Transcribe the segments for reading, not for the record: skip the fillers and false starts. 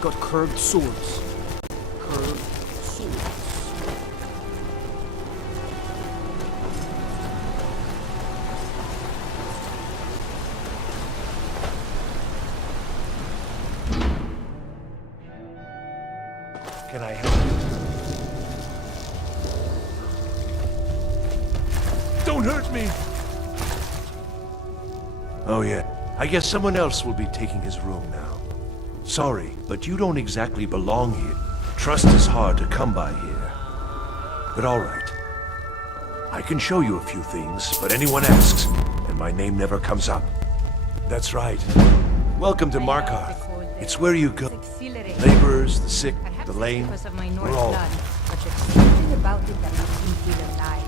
got curved swords. Curved swords. Can I help you? Don't hurt me! Oh yeah, I guess someone else will be taking his room now. Sorry, but you don't exactly belong here. Trust is hard to come by here. But all right. I can show you a few things, but anyone asks, and my name never comes up. That's right. Welcome to Markarth. It's where you go. Laborers, the sick, the lame, we're all. But there's something about it that makes me feel alive.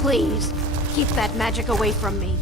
Please, keep that magic away from me.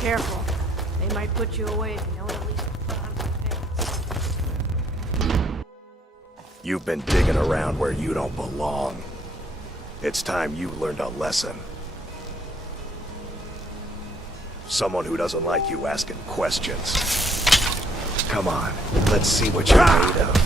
Careful. They might put you away if you don't at least put on my pants. You've been digging around where you don't belong. It's time you learned a lesson. Someone who doesn't like you asking questions. Come on, let's see what you're made of.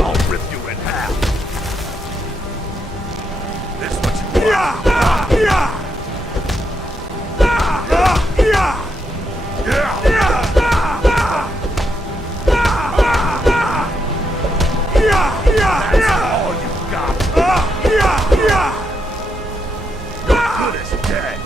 I'll rip you in half. This what you want. That's all you got. Your good is dead.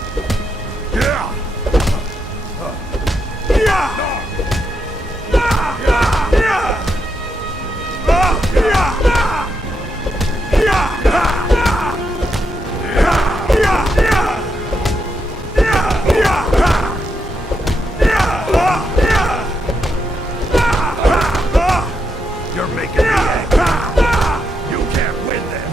You're making me angry. You can't win this.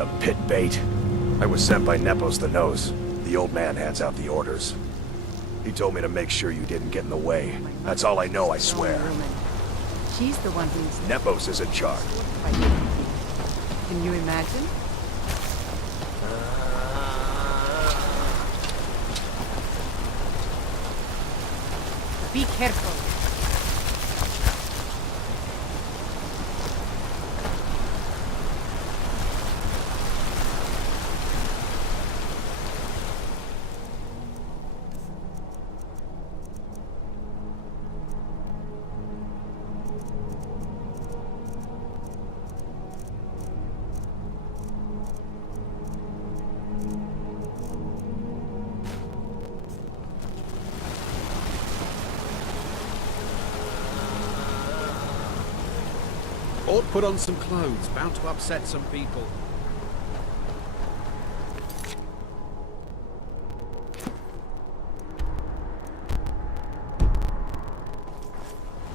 of pit bait. I was sent by Nepos the Nose. The old man hands out the orders. He told me to make sure you didn't get in the way. That's all I know, I swear. She's the one who's Nepos is in charge. fighting. Can you imagine? Be careful. Ought put on some clothes, bound to upset some people.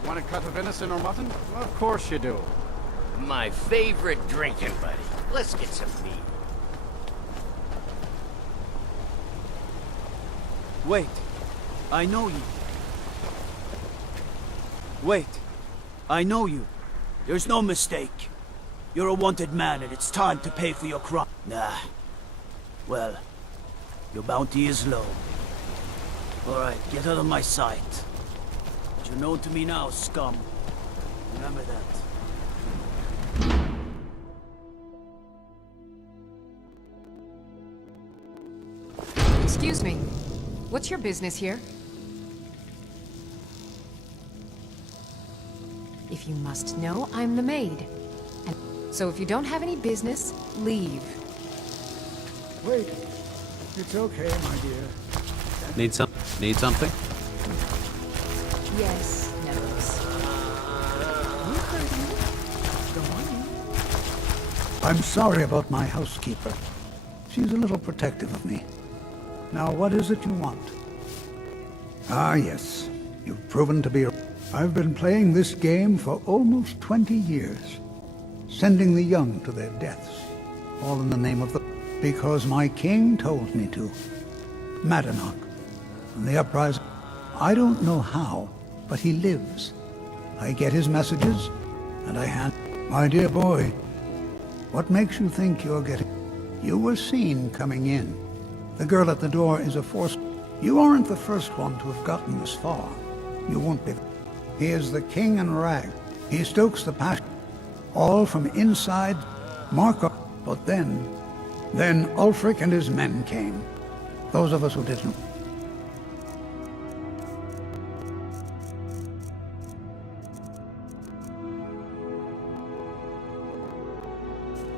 Want a cut of venison or mutton? Of course you do. My favorite drinking buddy. Let's get some meat. Wait. I know you. Wait. I know you. There's no mistake. You're a wanted man, and it's time to pay for your crime. Nah. Well, your bounty is low. Alright, get out of my sight. But you're known to me now, scum. Remember that. Excuse me. What's your business here? If you must know, I'm the maid. And so if you don't have any business, leave. Wait. It's okay, my dear. Need something? Yes, Nevos. You heard me. Go on. I'm sorry about my housekeeper. She's a little protective of me. Now, what is it you want? Ah, yes. You've proven to be a... I've been playing this game for almost 20 years. Sending the young to their deaths. All in the name of the... Because my king told me to. Madanach. And the uprising... I don't know how, but he lives. I get his messages, and I hand... My dear boy, what makes you think you're getting... You were seen coming in. The girl at the door is a force... You aren't the first one to have gotten this far. You won't be... He is the king in rag. He stokes the passion. All from inside Marco. But then Ulfric and his men came. Those of us who didn't.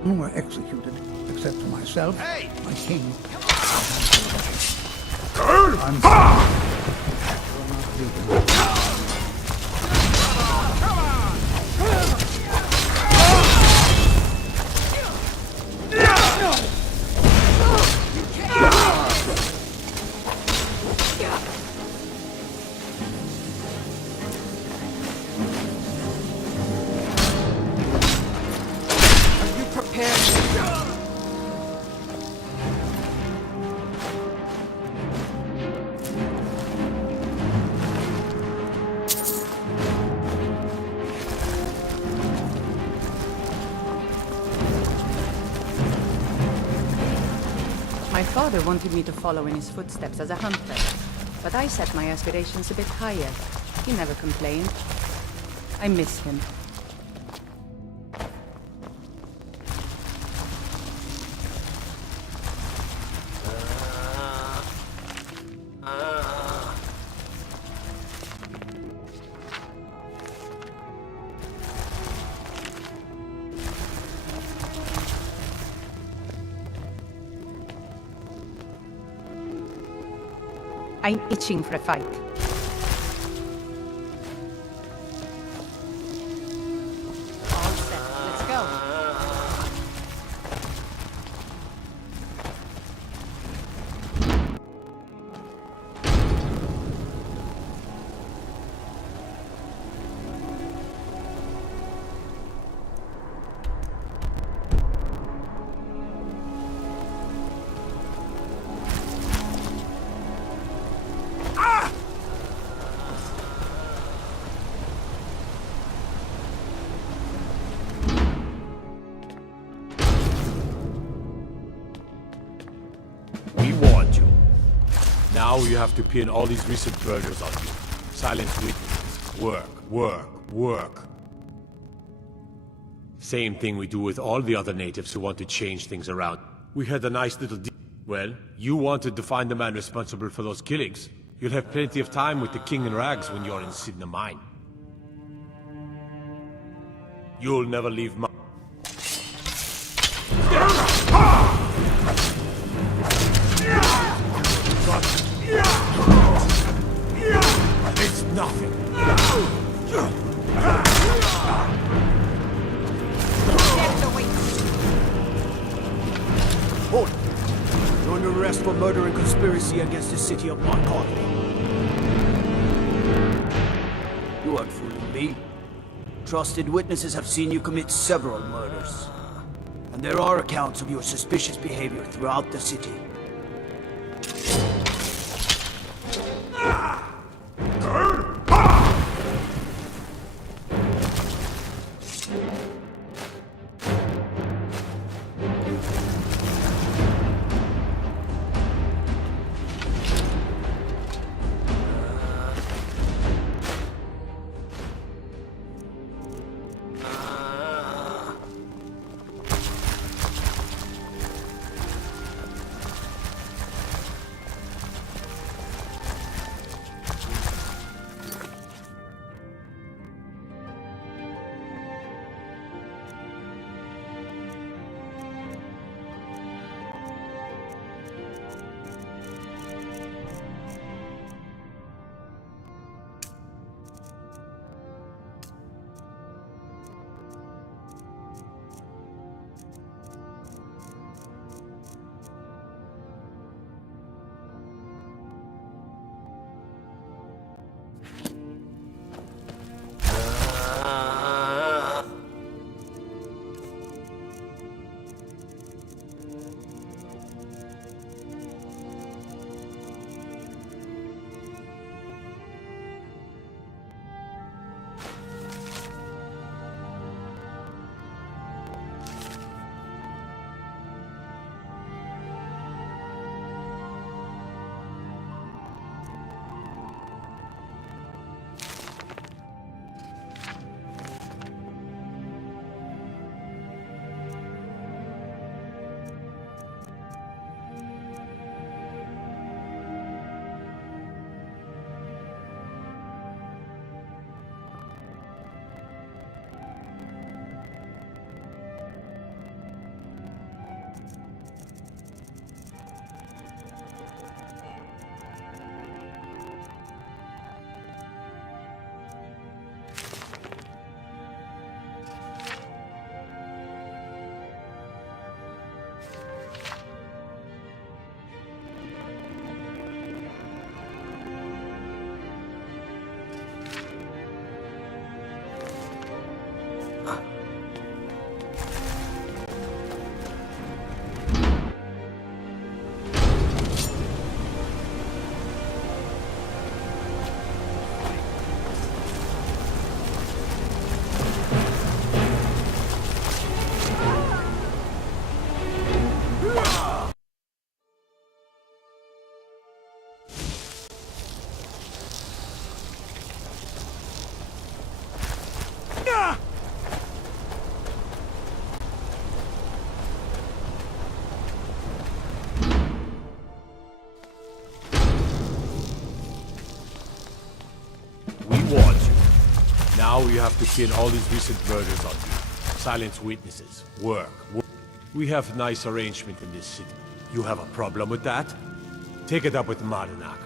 Were executed, except for myself, my king. I'm sorry. You're not leaving. My father wanted me to follow in his footsteps as a hunter, but I set my aspirations a bit higher. He never complained. I miss him. I'm itching for a fight. All set. Let's go. Now you have to pin all these recent murders on you. Silent witnesses. Work, work, work. Same thing we do with all the other natives who want to change things around. We had a nice little deal. Well, you wanted to find the man responsible for those killings. You'll have plenty of time with the King in Rags when you're in Sidna Mine. You'll never leave my... It's nothing. Hold it. You're under arrest for murder and conspiracy against the city of Marconi. You aren't fooling me. Trusted witnesses have seen you commit several murders. And there are accounts of your suspicious behavior throughout the city. Warned you. Now you have to pin all these recent murders on you. Silence witnesses. Work. We have nice arrangement in this city. You have a problem with that? Take it up with Martinak.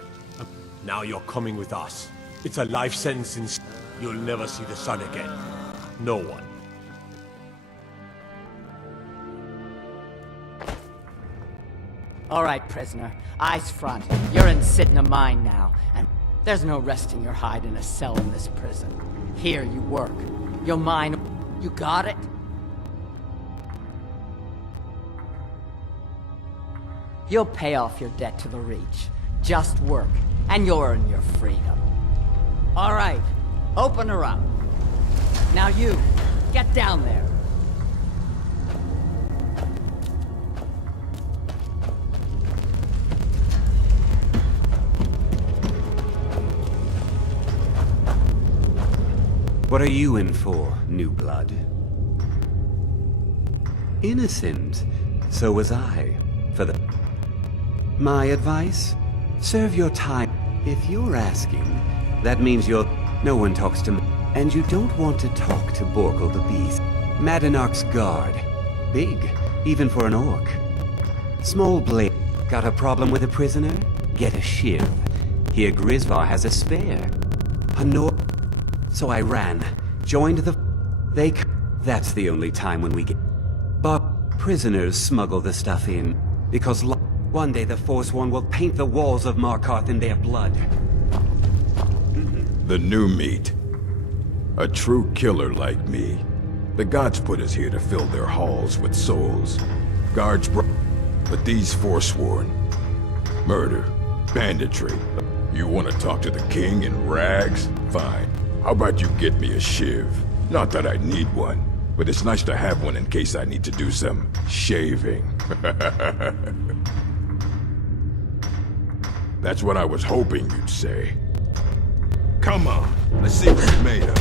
Now you're coming with us. It's a life sentence in... You'll never see the sun again. No one. All right, prisoner. Eyes front. You're in Sidna Mine now, and there's no resting your hide in a cell in this prison. Here you work. Your mine... You got it? You'll pay off your debt to the Reach. Just work, and you'll earn your freedom. All right, open her up. Now you, get down there. What are you in for, new blood? Innocent. So was I. For the... My advice? Serve your time. If you're asking, that means you're... No one talks to me. And you don't want to talk to Borkle the Beast. Madanark's guard. Big, even for an orc. Small blade. Got a problem with a prisoner? Get a shiv. Here Grisvar has a spare. So I ran. Joined the... That's the only time when we get... But prisoners smuggle the stuff in. Because one day the Forsworn will paint the walls of Markarth in their blood. The new meat. A true killer like me. The gods put us here to fill their halls with souls. Guards but these Forsworn. Murder. Banditry. You want to talk to the king in rags? Fine. How about you get me a shiv? Not that I need one, but it's nice to have one in case I need to do some shaving. That's what I was hoping you'd say. Come on, let's see what you're made of.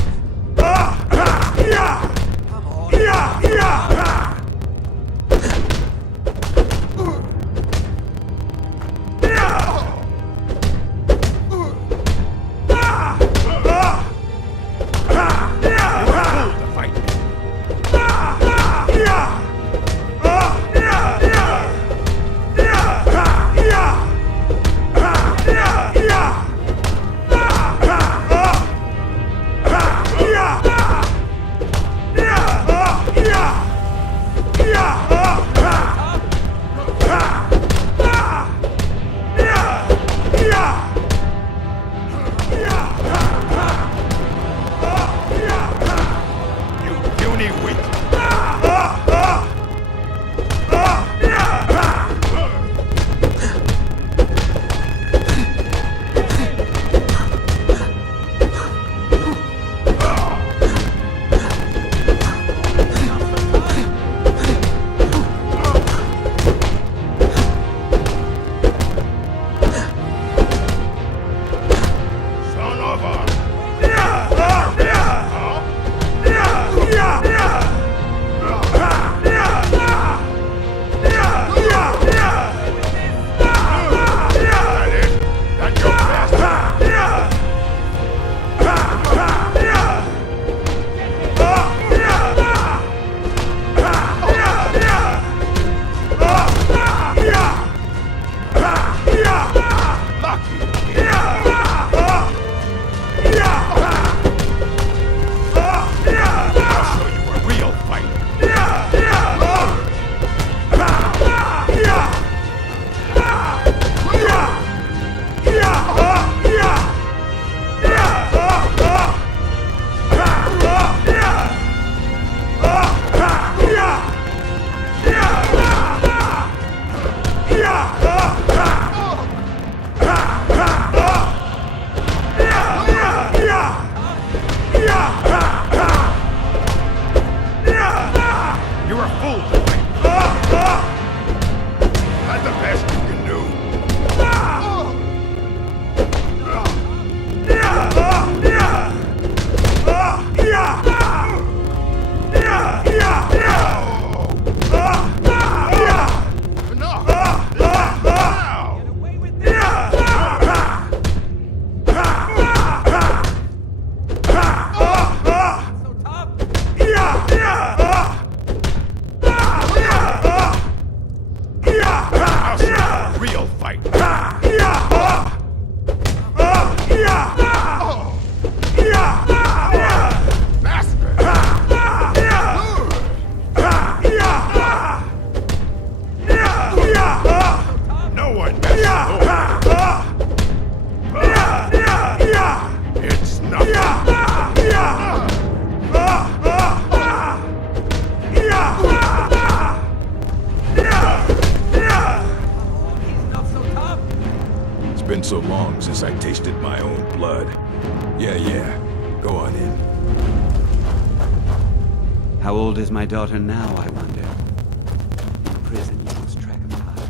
Been so long since I tasted my own blood. Yeah. Go on in. How old is my daughter now, I wonder? In prison, you lose track of time.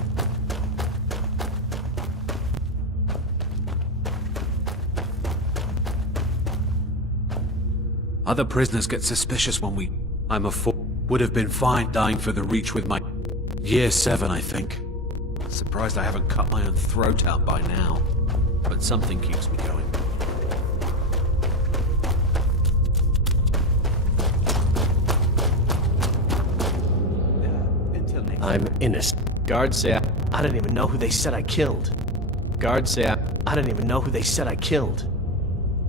Other prisoners get suspicious when we... I'm a fool. Would have been fine dying for the Reach with my... Year 7, I think. Surprised I haven't cut my own throat out by now. But something keeps me going. I'm innocent. Guards say I don't even know who they said I killed. Guards say I don't even know who they said I killed.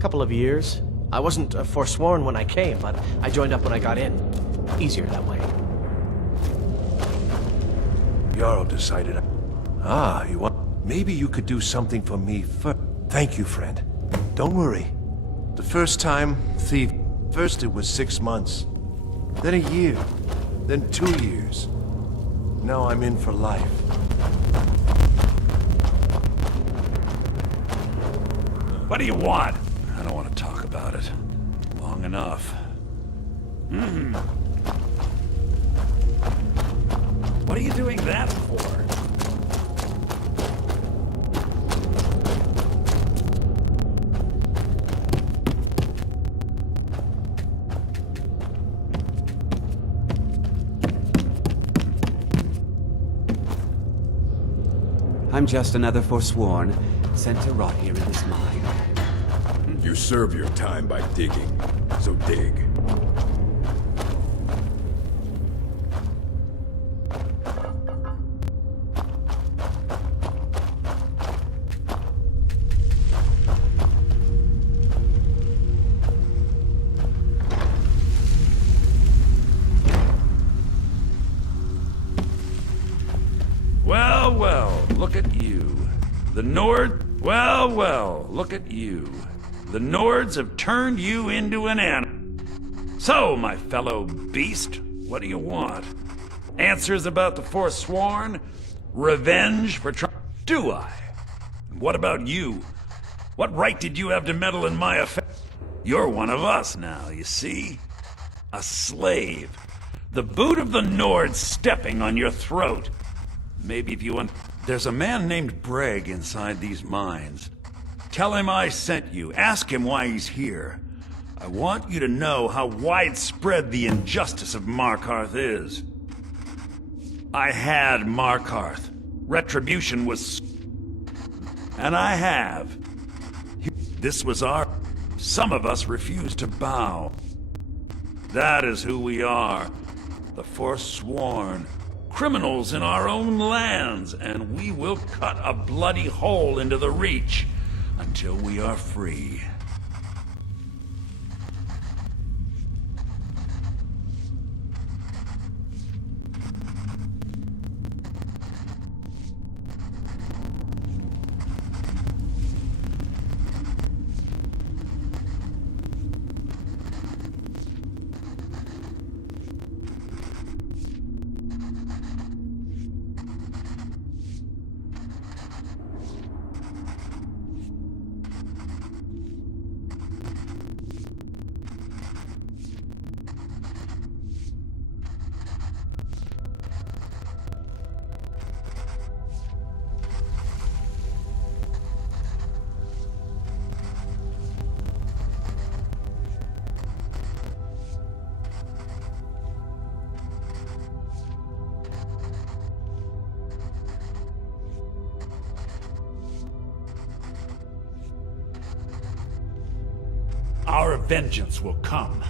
Couple of years. I wasn't forsworn when I came, but I joined up when I got in. Easier that way. Jarl decided... Ah, you want... Maybe you could do something for me first. Thank you, friend. Don't worry. The first time, thief... First it was 6 months. Then a year. Then 2 years. Now I'm in for life. What do you want? I don't want to talk about it. Long enough. What are you doing that for? I'm just another Forsworn, sent to rot here in this mine. You serve your time by digging, so dig. Well, well, look at you. The Nord... Well, look at you. The Nords have turned you into an animal. So, my fellow beast, what do you want? Answers about the Forsworn? Revenge for Do I? What about you? What right did you have to meddle in my affairs? You're one of us now, you see? A slave. The boot of the Nords stepping on your throat. Maybe if you want... There's a man named Breg inside these mines. Tell him I sent you. Ask him why he's here. I want you to know how widespread the injustice of Markarth is. I had Markarth. Retribution was... And I have. This was our... Some of us refused to bow. That is who we are. The Forsworn. Criminals in our own lands, and we will cut a bloody hole into the Reach until we are free. Our vengeance will come.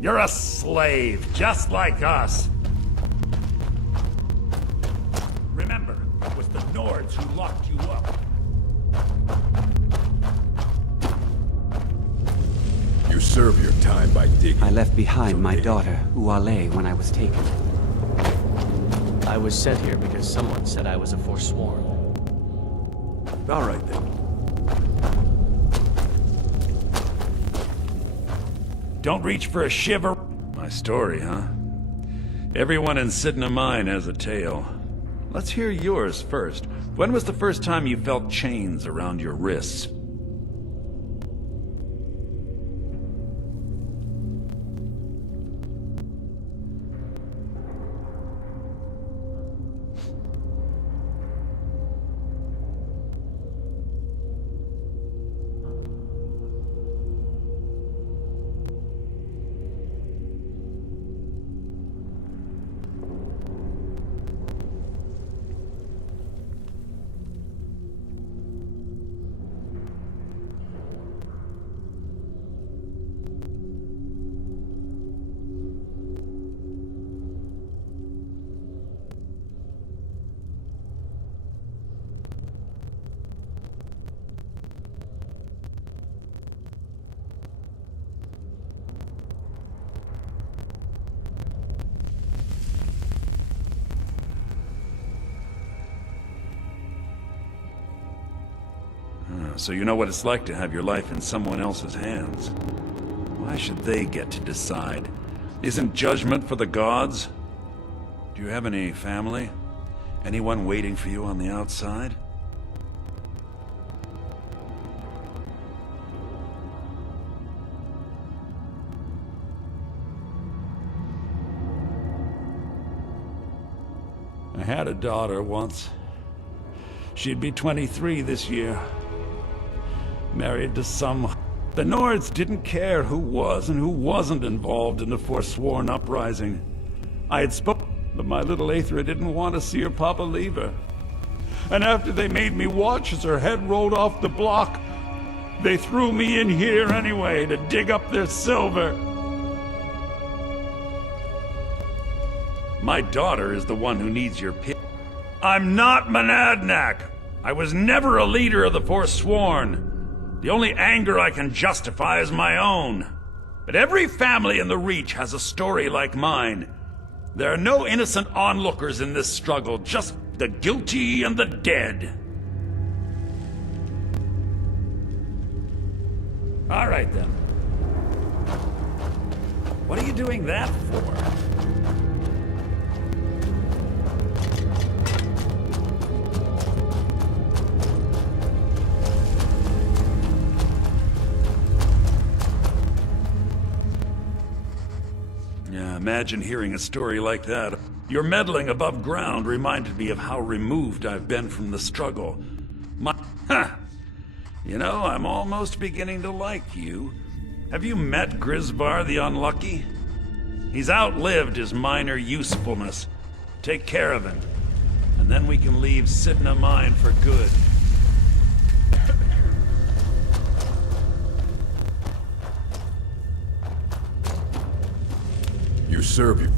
You're a slave, just like us. Remember, it was the Nords who locked you up. You serve your time by digging. I left behind my daughter, Uale, when I was taken. I was sent here because someone said I was a Forsworn. All right, then. Don't reach for a shiver. My story, huh? Everyone in Sidna Mine has a tale. Let's hear yours first. When was the first time you felt chains around your wrists? So you know what it's like to have your life in someone else's hands. Why should they get to decide? Isn't judgment for the gods? Do you have any family? Anyone waiting for you on the outside? I had a daughter once. She'd be 23 this year. Married to some... The Nords didn't care who was and who wasn't involved in the Forsworn uprising. I had spoken, but my little Aethra didn't want to see her papa leave her. And after they made me watch as her head rolled off the block, they threw me in here anyway to dig up their silver. My daughter is the one who needs your pity. I'm not Monadnac. I was never a leader of the Forsworn. The only anger I can justify is my own. But every family in the Reach has a story like mine. There are no innocent onlookers in this struggle, just the guilty and the dead. All right, then. What are you doing that for? Imagine hearing a story like that. Your meddling above ground reminded me of how removed I've been from the struggle. You know, I'm almost beginning to like you. Have you met Grisvar the Unlucky? He's outlived his minor usefulness. Take care of him, and then we can leave Sidna Mine for good. You serve you.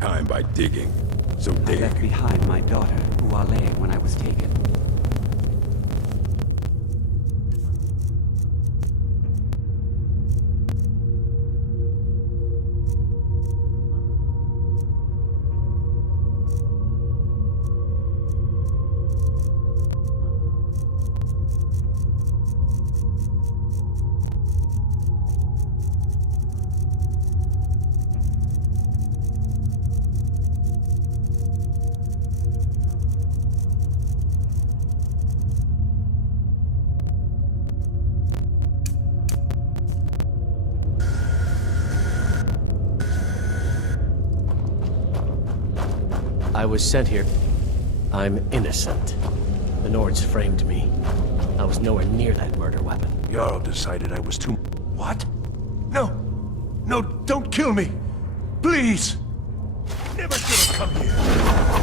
Time by digging. So dig. I left behind my daughter, Uale, when I was taken. I was sent here. I'm innocent. The Nords framed me. I was nowhere near that murder weapon. Jarl decided I was too... What? No! No, don't kill me! Please! Never should have come here.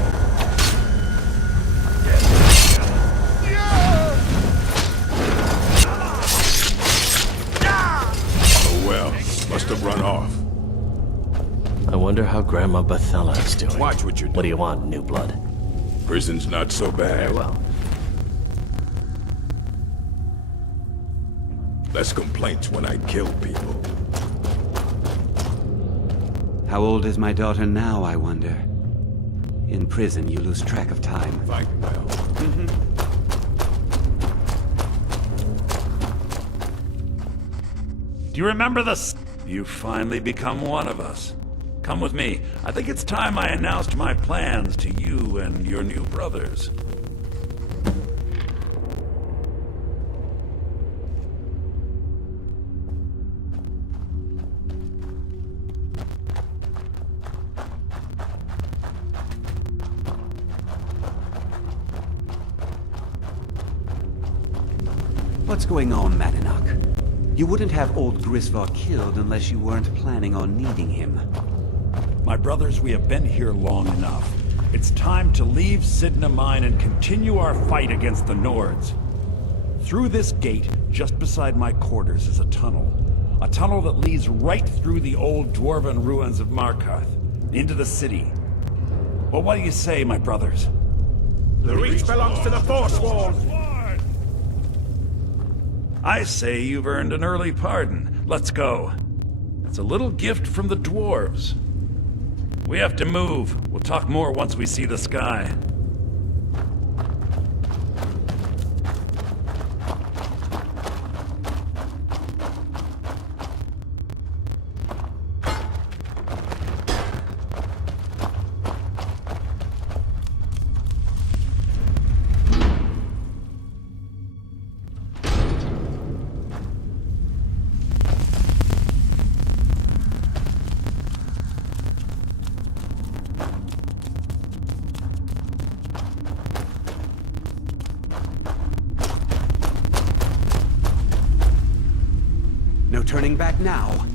Wonder how Grandma Bethella is doing. Watch what you're doing. What do you want, new blood? Prison's not so bad. Very well. Less complaints when I kill people. How old is my daughter now, I wonder? In prison, you lose track of time. Fight well. Do you remember this? You've finally become one of us. Come with me. I think it's time I announced my plans to you and your new brothers. What's going on, Madanach? You wouldn't have old Grisvar killed unless you weren't planning on needing him. My brothers, we have been here long enough. It's time to leave Sidna Mine and continue our fight against the Nords. Through this gate, just beside my quarters, is a tunnel. A tunnel that leads right through the old dwarven ruins of Markarth, into the city. Well, what do you say, my brothers? The Reach belongs to the Forsworn! I say you've earned an early pardon. Let's go. It's a little gift from the dwarves. We have to move. We'll talk more once we see the sky. No turning back now.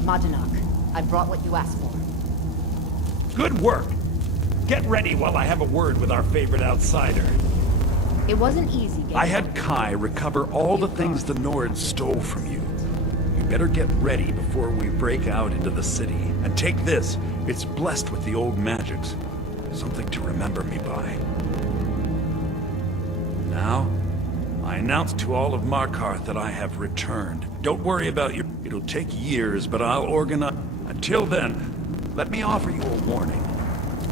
Madanak, I brought what you asked for. Good work. Get ready while I have a word with our favorite outsider. It wasn't easy getting... I had Kai recover all the things the Nords stole from you. You better get ready before we break out into the city. And take this. It's blessed with the old magics. Something to remember me by. Now, I announce to all of Markarth that I have returned. Don't worry about your... It'll take years, but I'll organize... Until then, let me offer you a warning.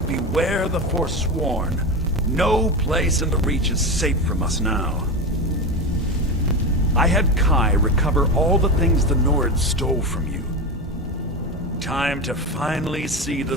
Beware the Forsworn. No place in the Reach is safe from us now. I had Kai recover all the things the Nords stole from you. Time to finally see the...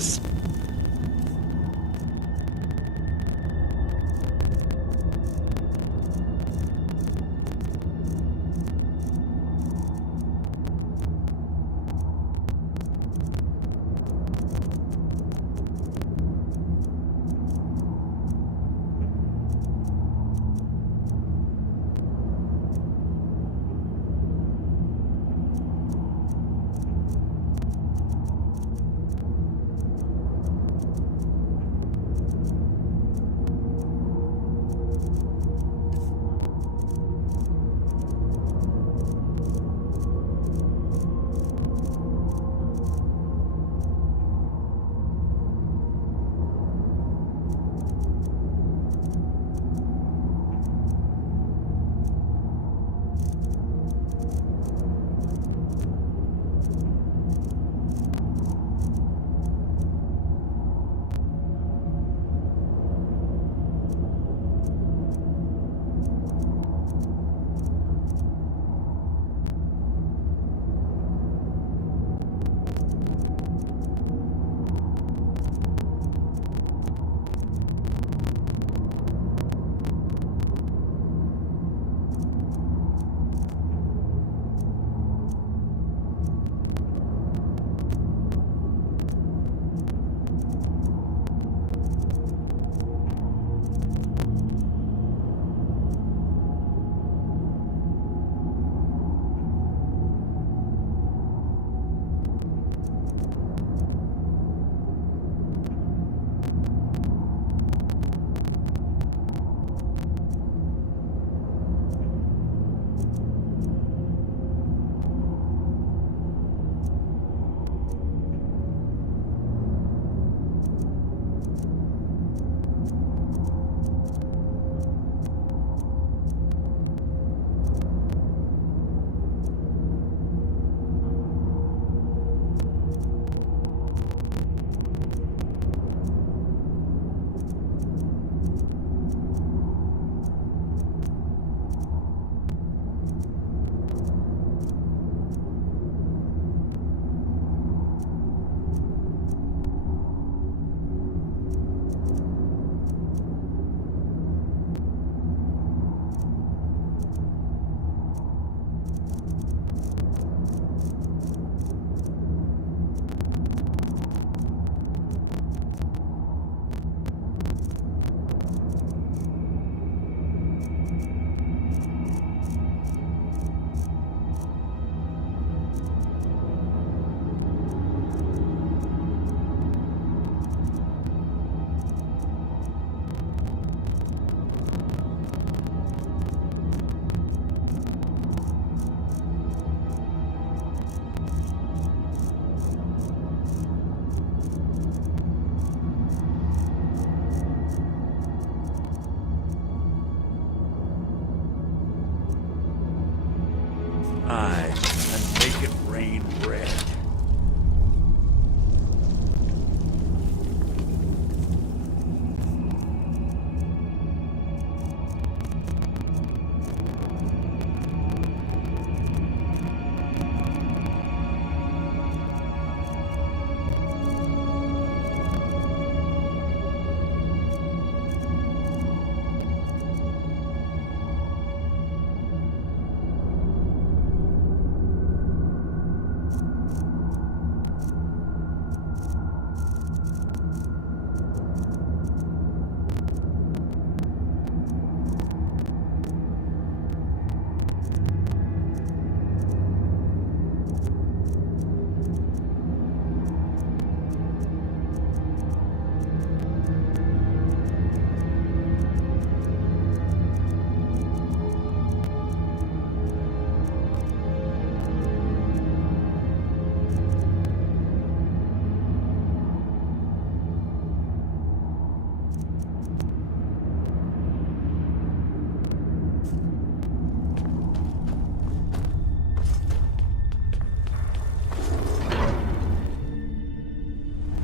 and make it rain bread.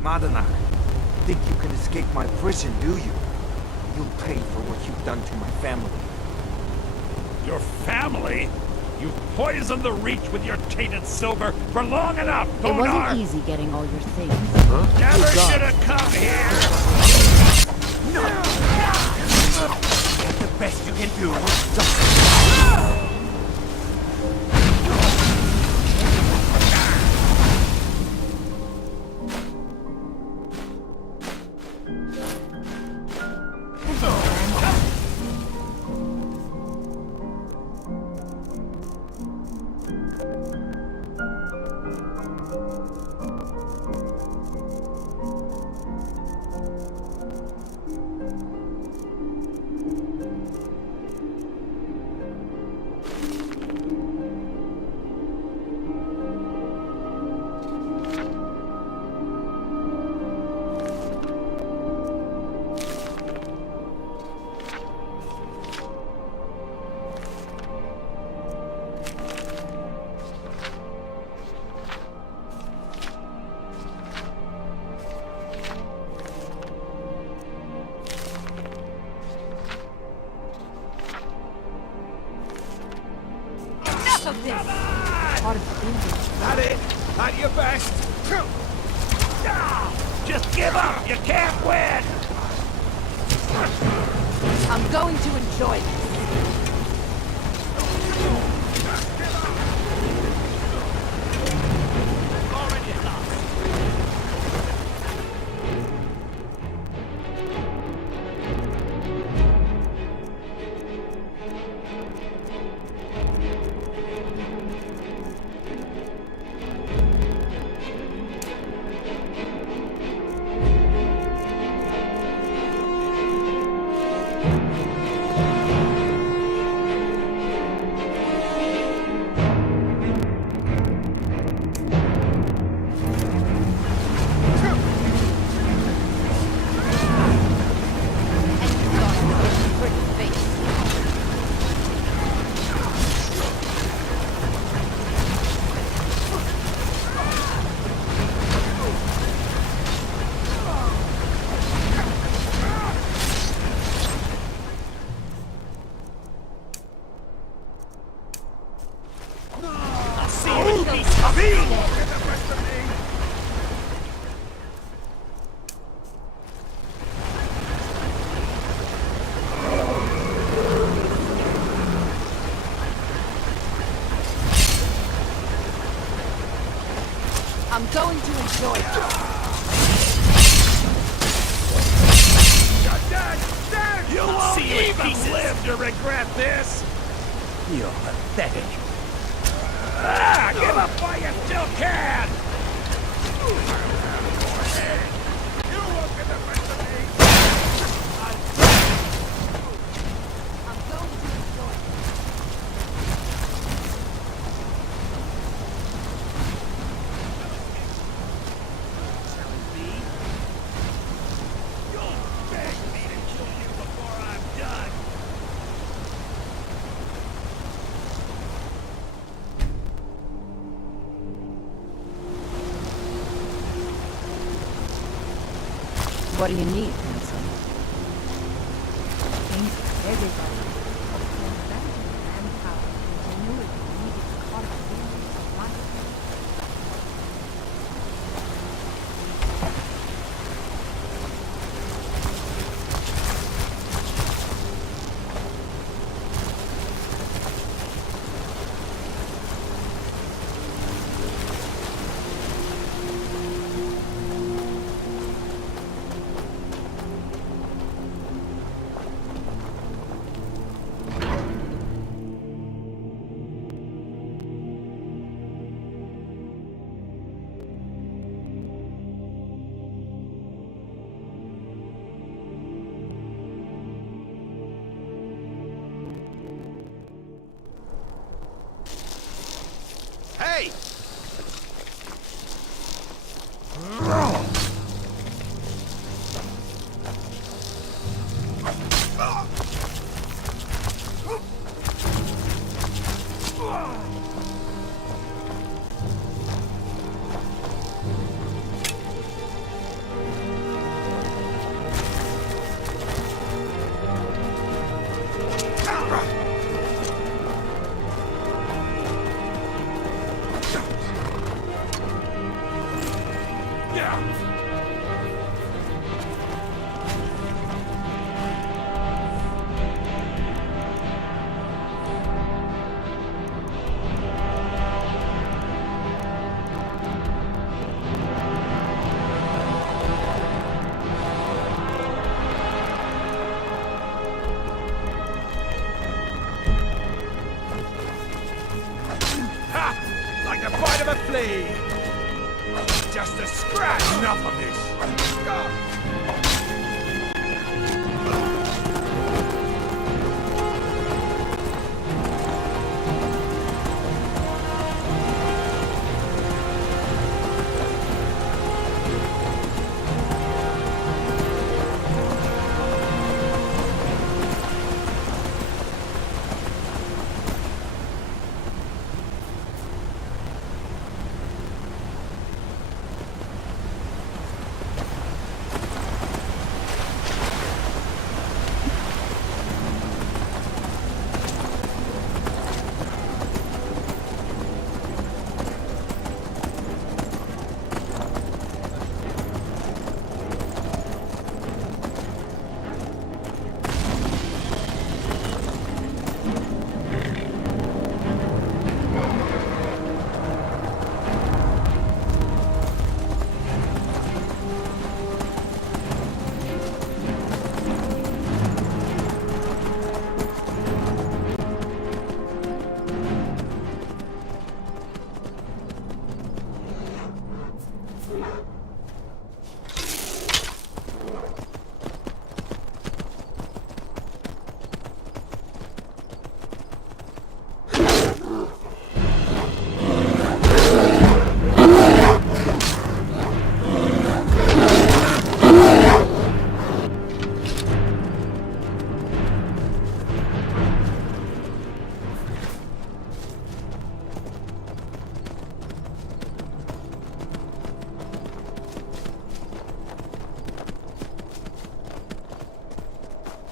Madana. Think you can escape my prison, do you? You'll pay for what you've done to my family. Your family? You poisoned the Reach with your tainted silver for long enough, It Bonar! wasn't easy getting all your things. Never should have come here! No! Get the best you can do. Of this. Part of the business. Not it! Not your best! Just give up! You can't win! I'm going to enjoy this. I'm going to enjoy it. You're dead! Dead! You won't even live to regret this! You're pathetic. Ah! Give up while you still can! You won't get the best of me! I'm going to enjoy it. What do you need, handsome? Everybody. Manpower, ingenuity needed to carve the visions of life. Ha! Like the bite of a flea! Just a scratch! Enough of this!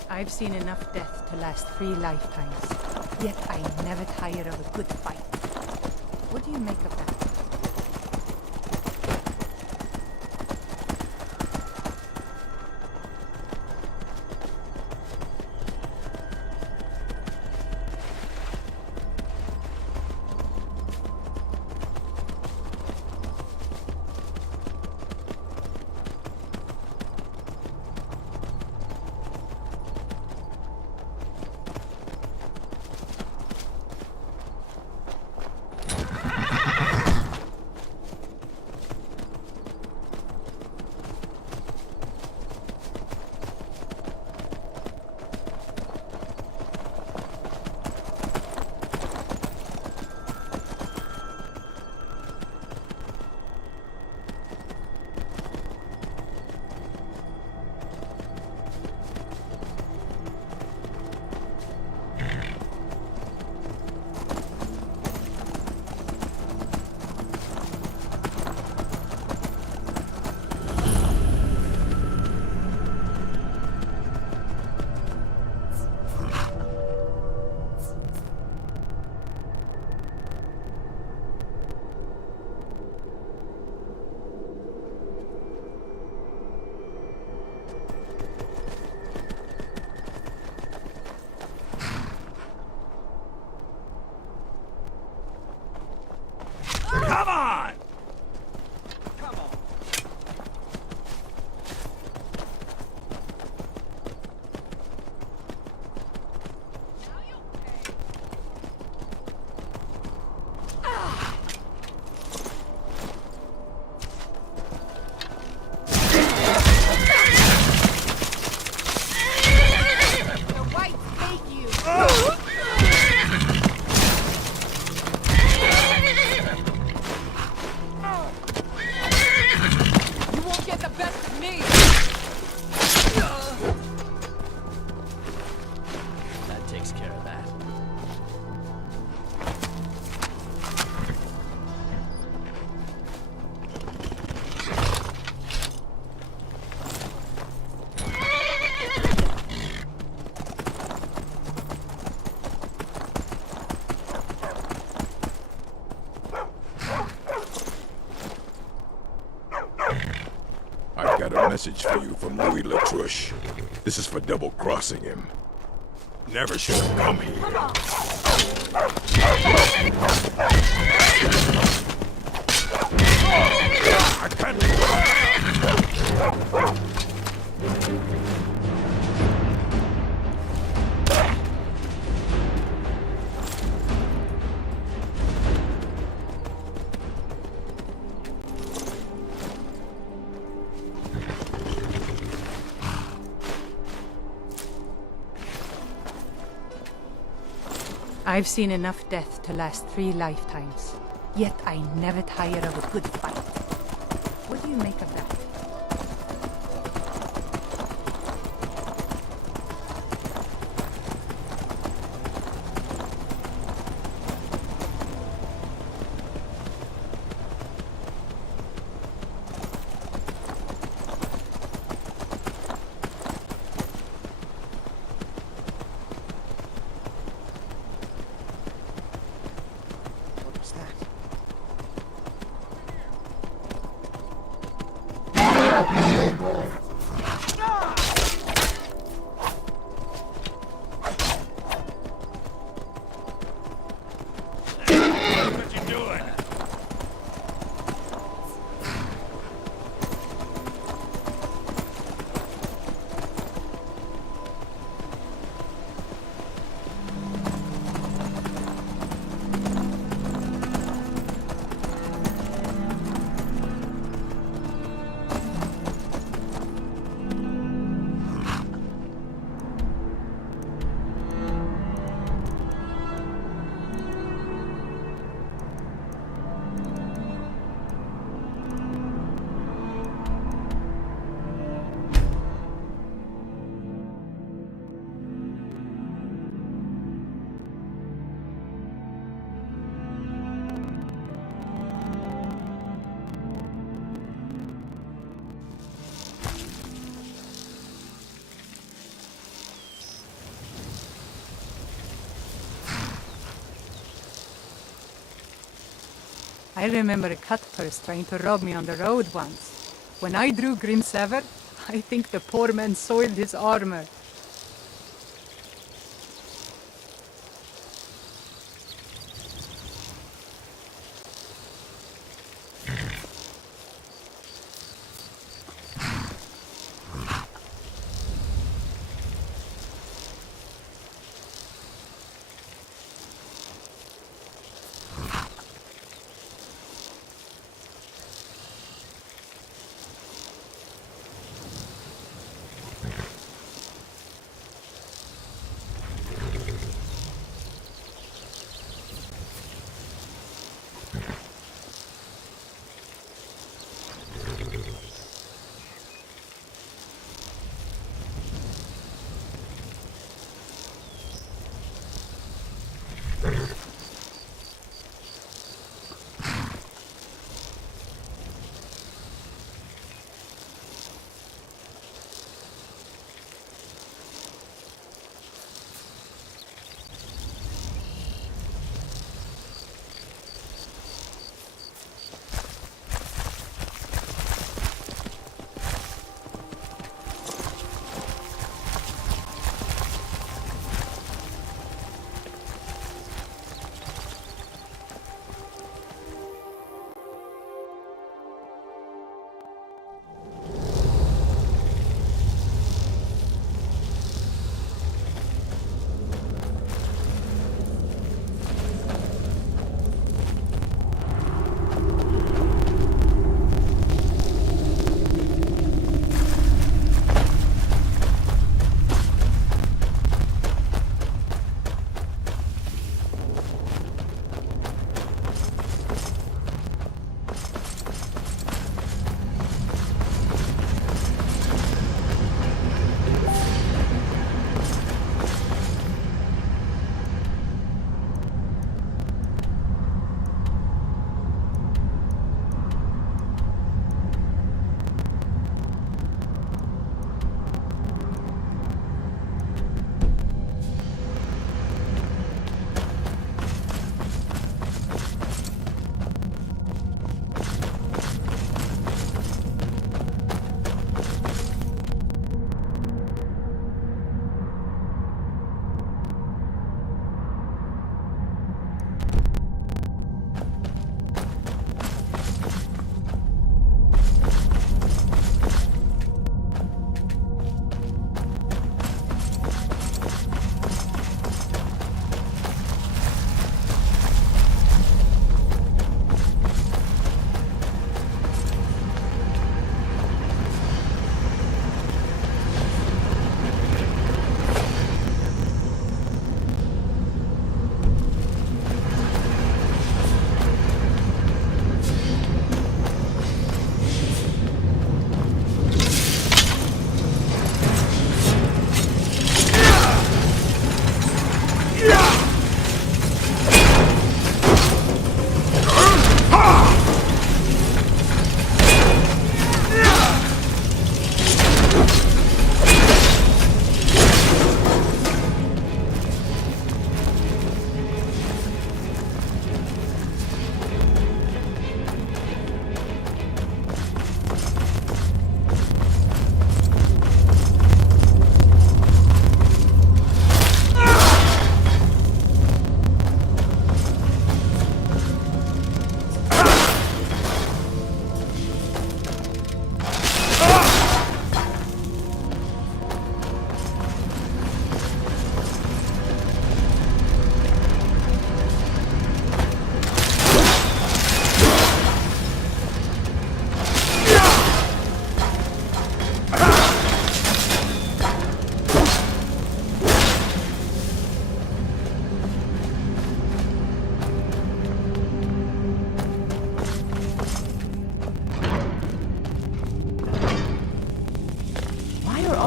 I've seen enough death to last 3 lifetimes. Yet I never tire of a good fight. What do you make of that? I've got a message for you from Louis Latrouche. This is for double-crossing him. Never should have come here. I can't... I've seen enough death to last 3 lifetimes. Yet I never tire of a good fight. What do you make of that? I remember a cut purse trying to rob me on the road once. When I drew Grim Sever, I think the poor man soiled his armor.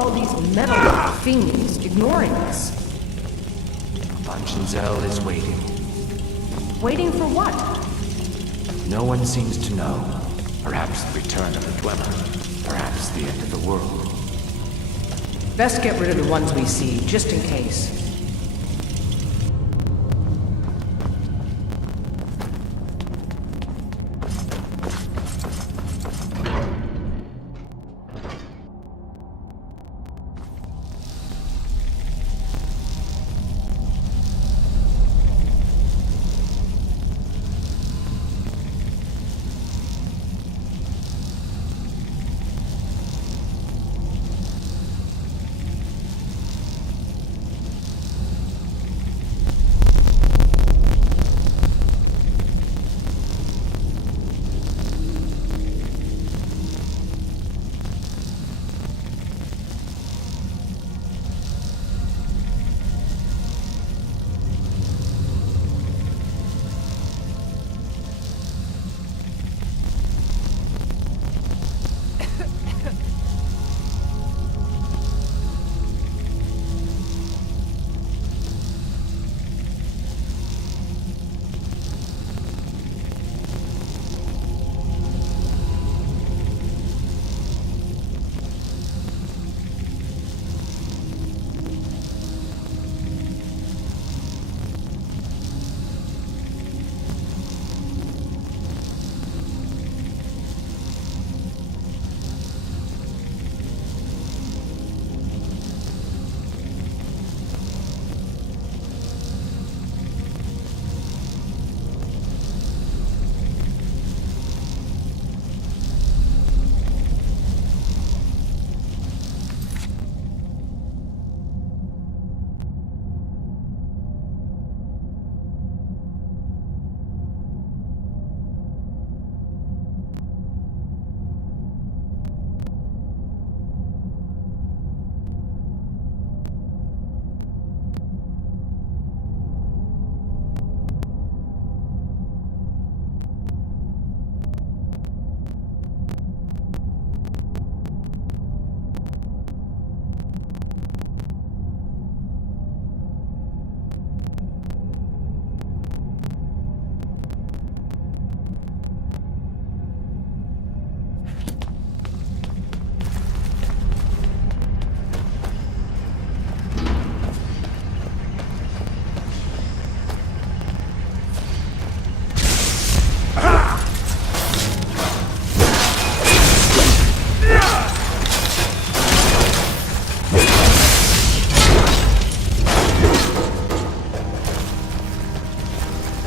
all these metal fiends ignoring us? Bunchen is waiting. Waiting for what? No one seems to know. Perhaps the return of the Dwemer. Perhaps the end of the world. Best get rid of the ones we see, just in case.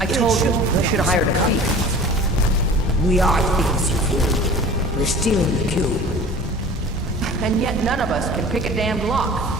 I told you, we should have hired a thief. We are thieves, you fool. We're stealing the cube. And yet none of us can pick a damned lock.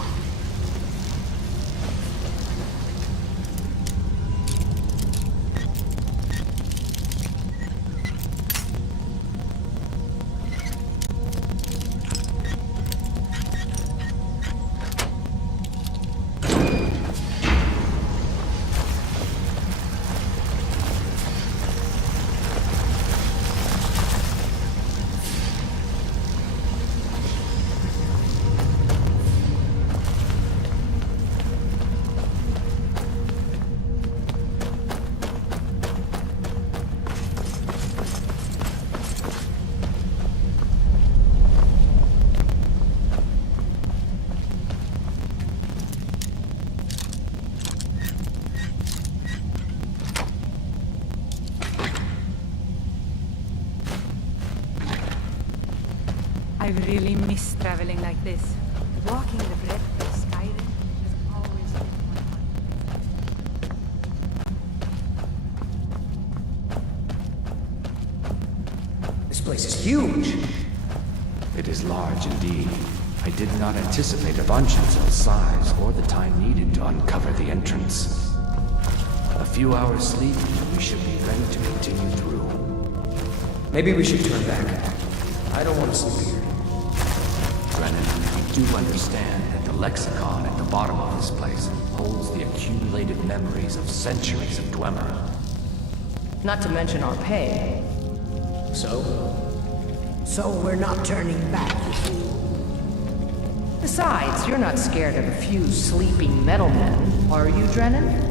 I really miss traveling like this. Walking the breadth of Skyrim has always been fun. This place is huge. It is large indeed. I did not anticipate a Bunchen size or the time needed to uncover the entrance. A few hours sleep, and we should be ready to continue through. Maybe we should turn back. I don't want to sleep here. Brennan, I do understand that the lexicon at the bottom of this place holds the accumulated memories of centuries of Dwemer. Not to mention our pay. So? So we're not turning back, you fool. Besides, you're not scared of a few sleeping metal men, are you, Drennan?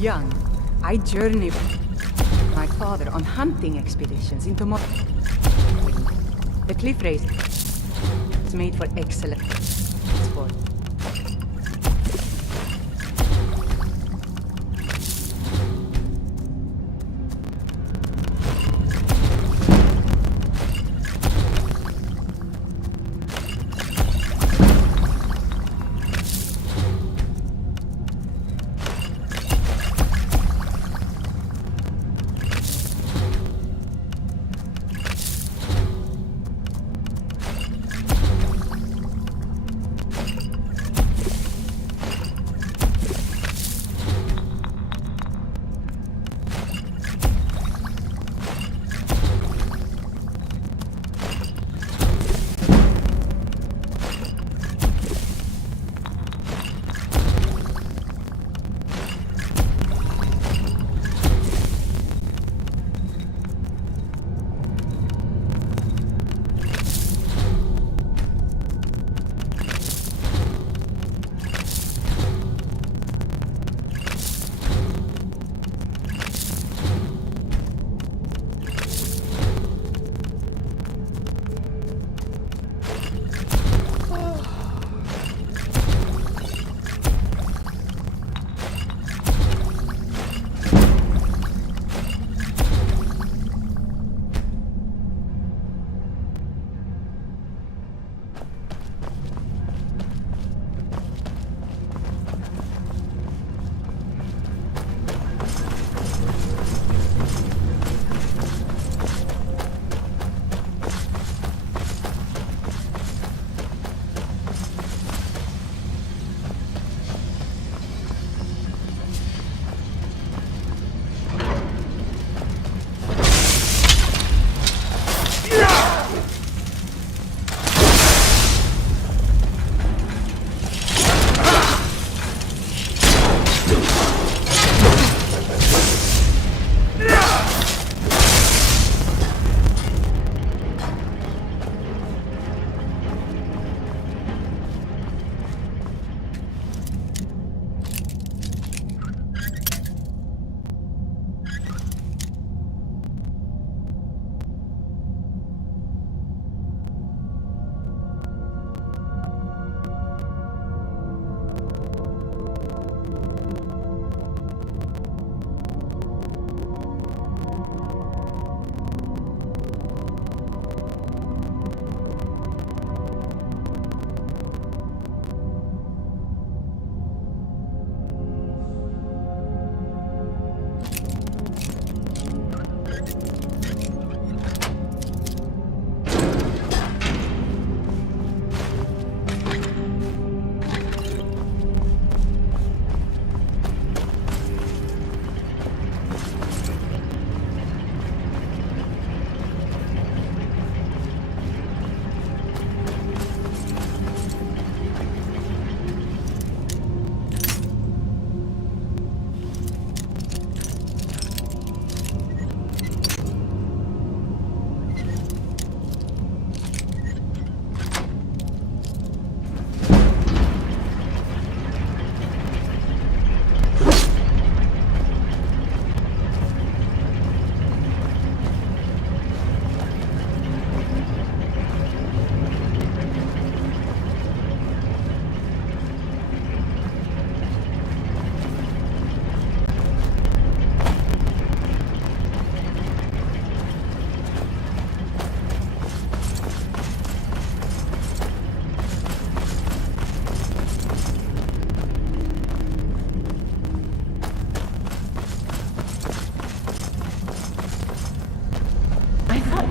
Young, I journeyed with my father on hunting expeditions into the cliff race is made for excellent sport.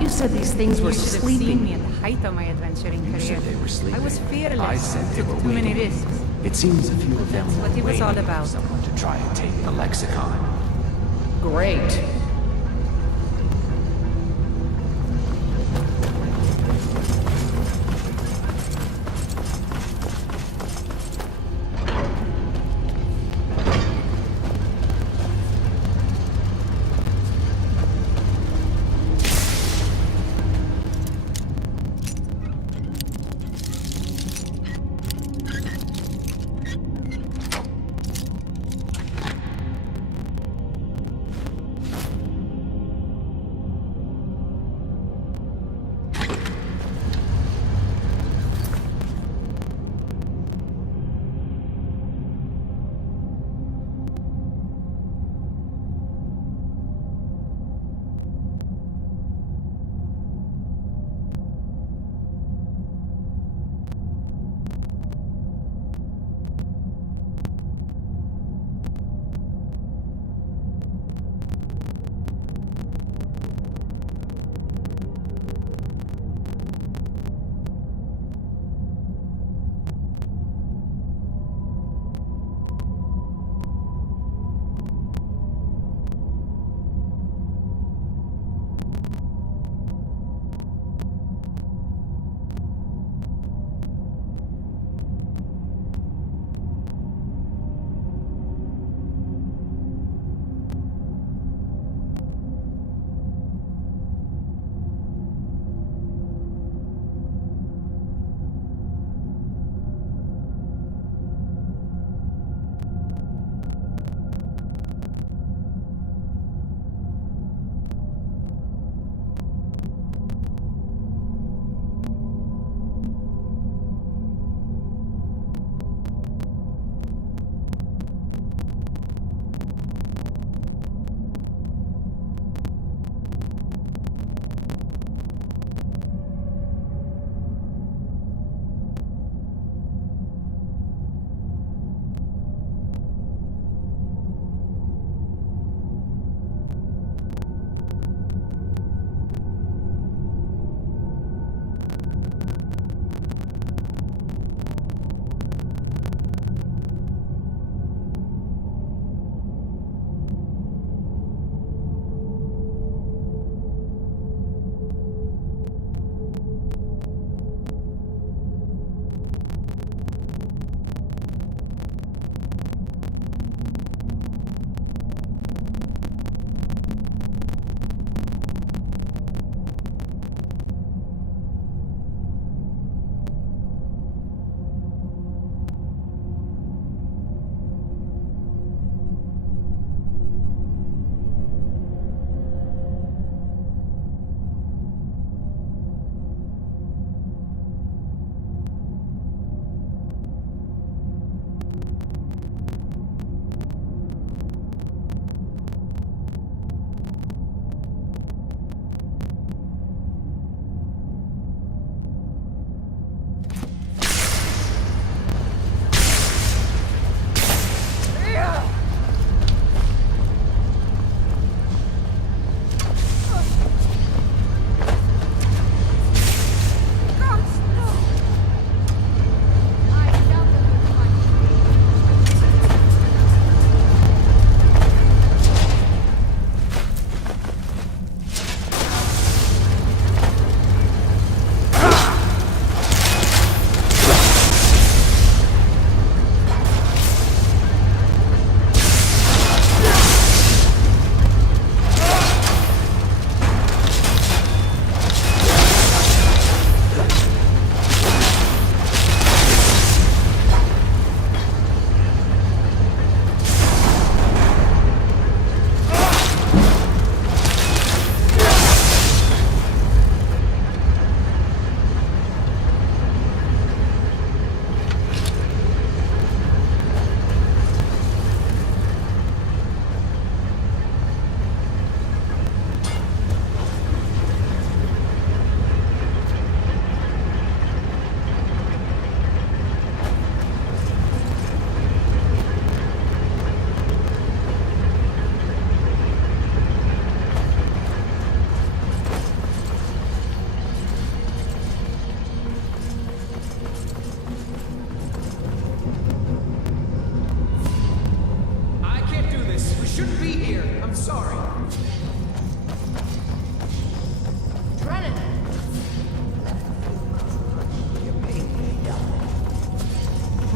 You said these things were You should have seen me sleeping. at the height of my adventuring You career. said they were sleeping. I was fearless. I said they took were too many waiting. risks. It seems a few of them That's were what it was waiting all for about. someone to try and take the lexicon. Great.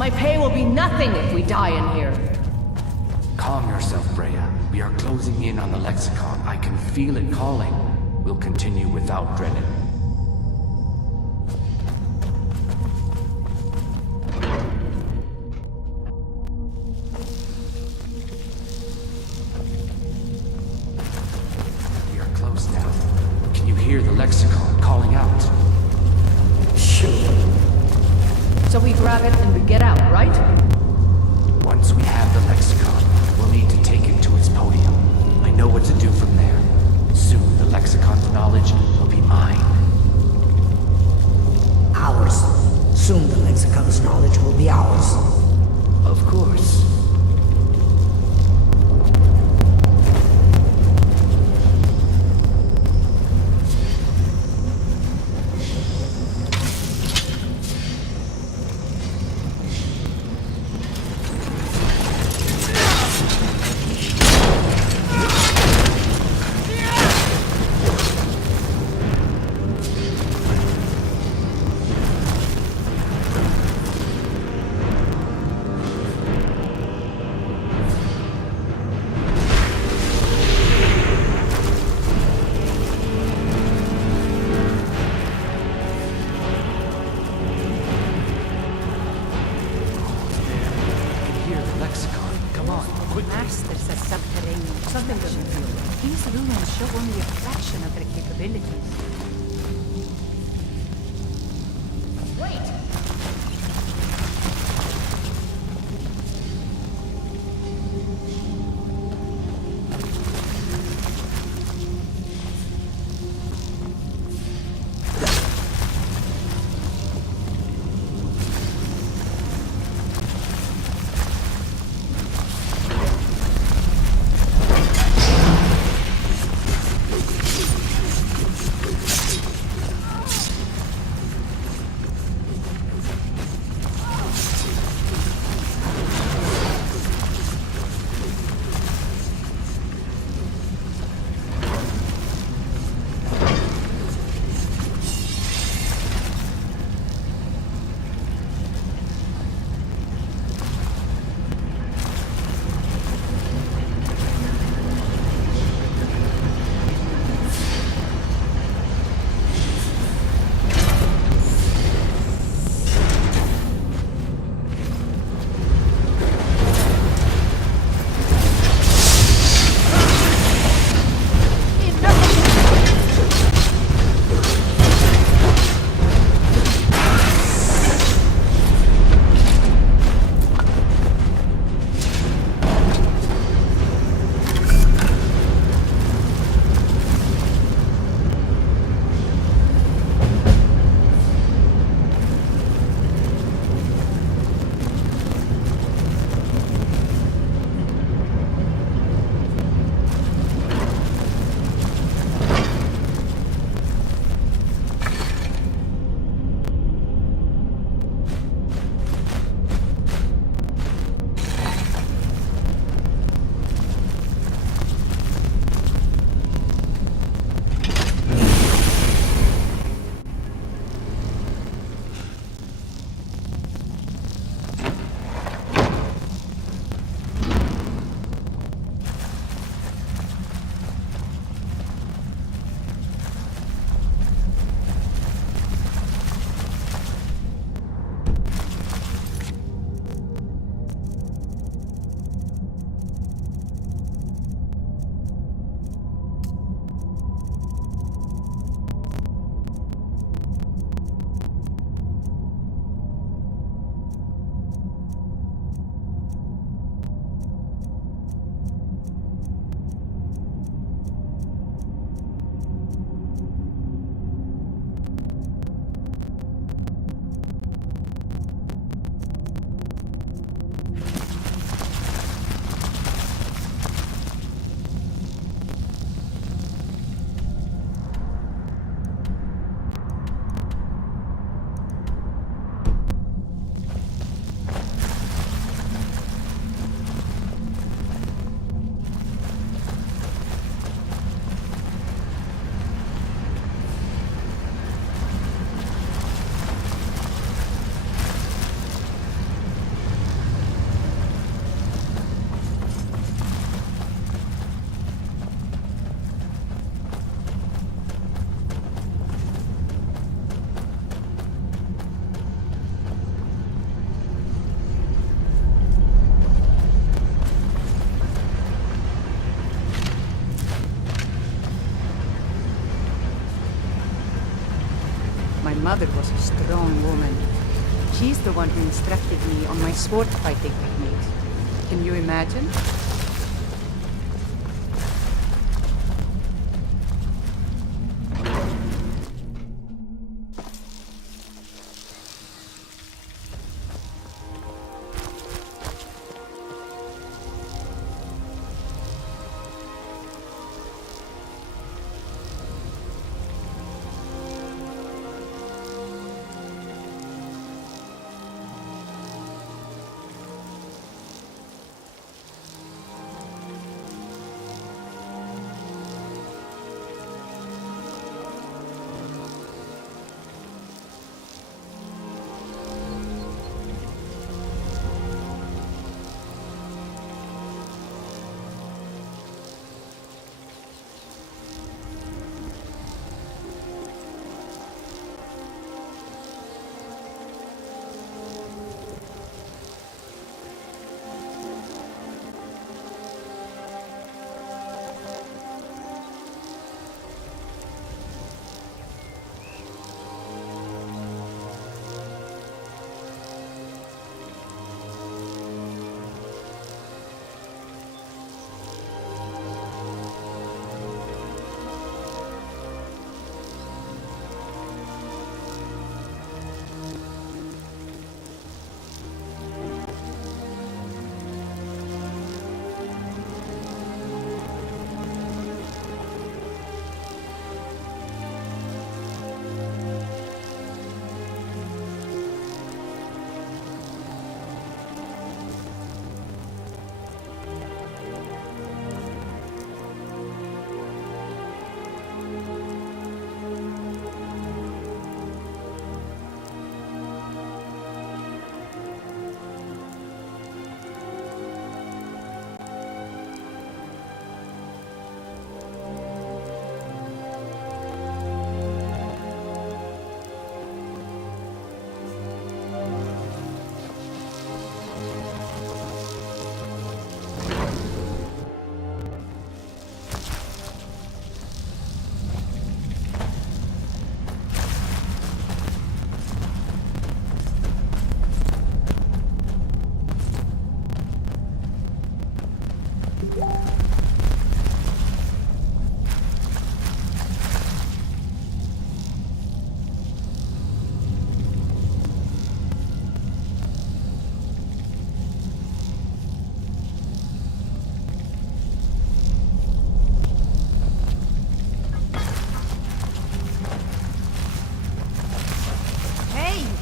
My pay will be nothing if we die in here. Calm yourself, Freya. We are closing in on the lexicon. I can feel it calling. We'll continue without Drennan. We are close now. Can you hear the lexicon calling out? Sure. So we grab it and we get out, right? Once we have the lexicon, we'll need to take it to its podium. I know what to do from there. Soon the lexicon's knowledge will be mine. Ours. Soon the lexicon's knowledge will be ours. Of course. Masters are subterranean. Something doesn't feel right. These ruins show only a fraction of their capabilities. Wait! mother was a strong woman. She's the one who instructed me on my sword fighting techniques. Can you imagine?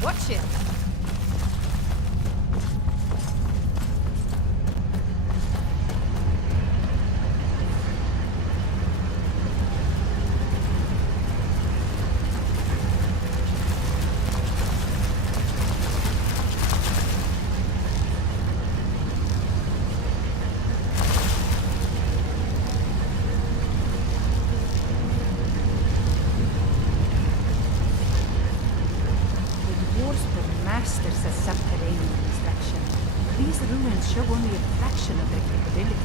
Watch it! Masters of subterranean construction. These ruins show only a fraction of their capability.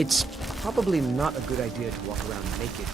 It's probably not a good idea to walk around naked.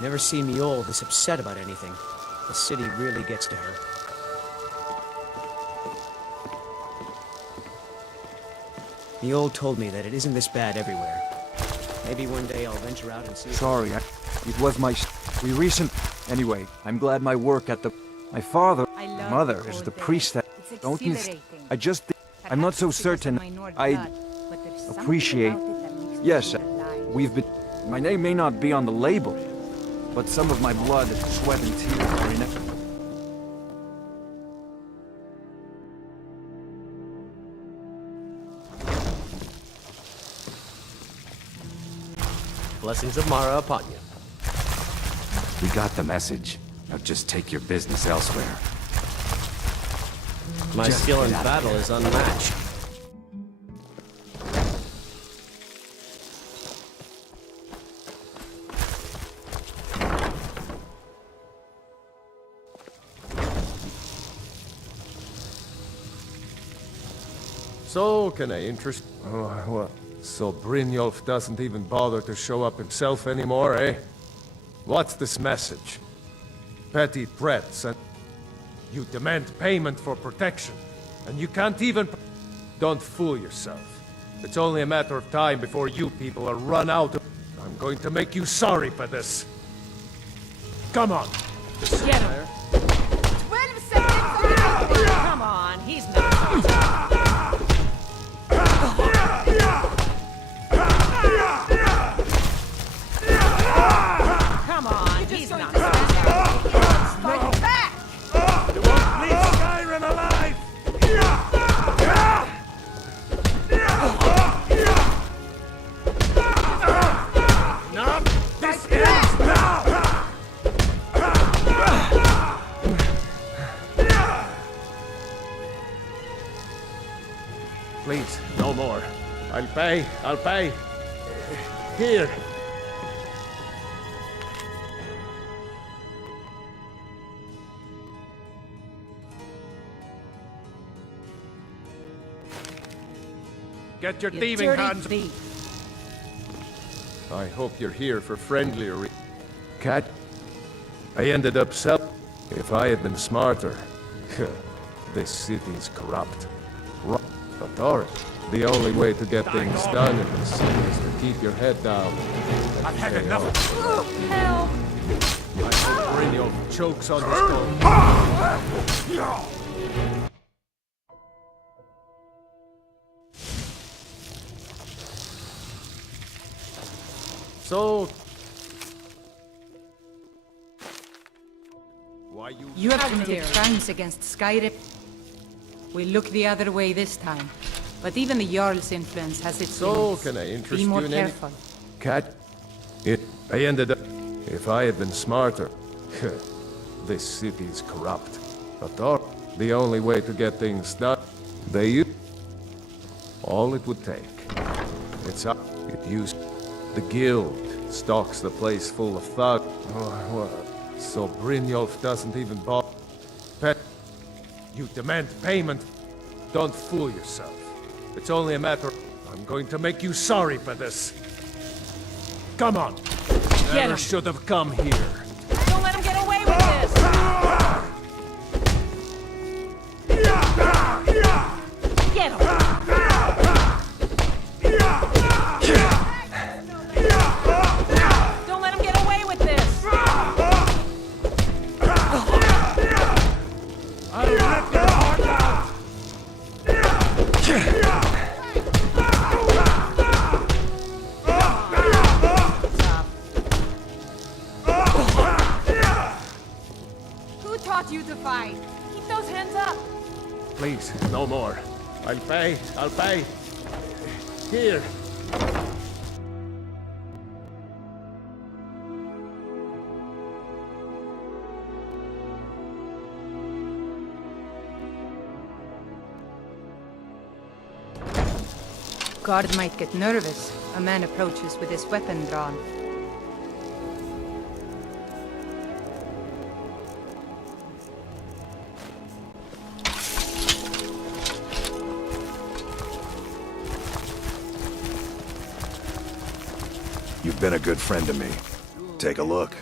Never seen Miol this upset about anything. The city really gets to her. Miol told me that it isn't this bad everywhere. Maybe one day I'll venture out and see. Sorry, it was my... Anyway, I'm glad my work at the... My father... Mother is the priest that... Don't you... I just... I'm not so certain. I... appreciate... Yes, we've been... My name may not be on the label, but some of my blood, sweat, and tears are in it. Blessings of Mara upon you. We got the message. Now just take your business elsewhere. My skill in battle is unmatched. So, can I interest... Oh, what? So Brynjolf doesn't even bother to show up himself anymore, eh? What's this message? Petty threats and... You demand payment for protection, and you can't even... Don't fool yourself. It's only a matter of time before you people are run out of... I'm going to make you sorry for this. Come on! Get him! 12 seconds! Come on, he's not... Come on, he's not... Strike back! You won't leave Skyrim alive! Not this ends now! Please, no more. I'll pay. Here. Get your thieving hands... I hope you're here for friendlier Cat. I ended up If I had been smarter. This city's corrupt. Authority. The only way to get things done in this city is to keep your head down. I've had enough. Help! I hope Brynjolf chokes on his gold. So... Why You have committed crimes against Skyrim. We look the other way this time. But even the Jarl's influence has its limits. Can I interest Be more you in careful. Cat? I ended up... If I had been smarter... This city's corrupt. The only way to get things done... All it would take. It's up. It used... The guild stocks the place full of thugs. So Brynjolf doesn't even bother. You demand payment. Don't fool yourself. It's only a matter of... I'm going to make you sorry for this. Come on. Never should have come here. Don't let him get away with this! Get him! Don't let him get away with this! I'll rip your heart out! Who taught you to fight? Keep those hands up! Please, no more. I'll pay. I'll pay. Here. Guard might get nervous. A man approaches with his weapon drawn. You've been a good friend to me. Take a look.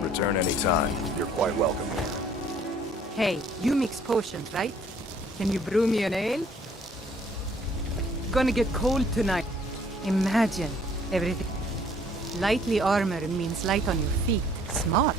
Return anytime. You're quite welcome here. Hey, you mix potions, right? Can you brew me an ale? Gonna get cold tonight. Imagine everything. Lightly armored means light on your feet. Smart.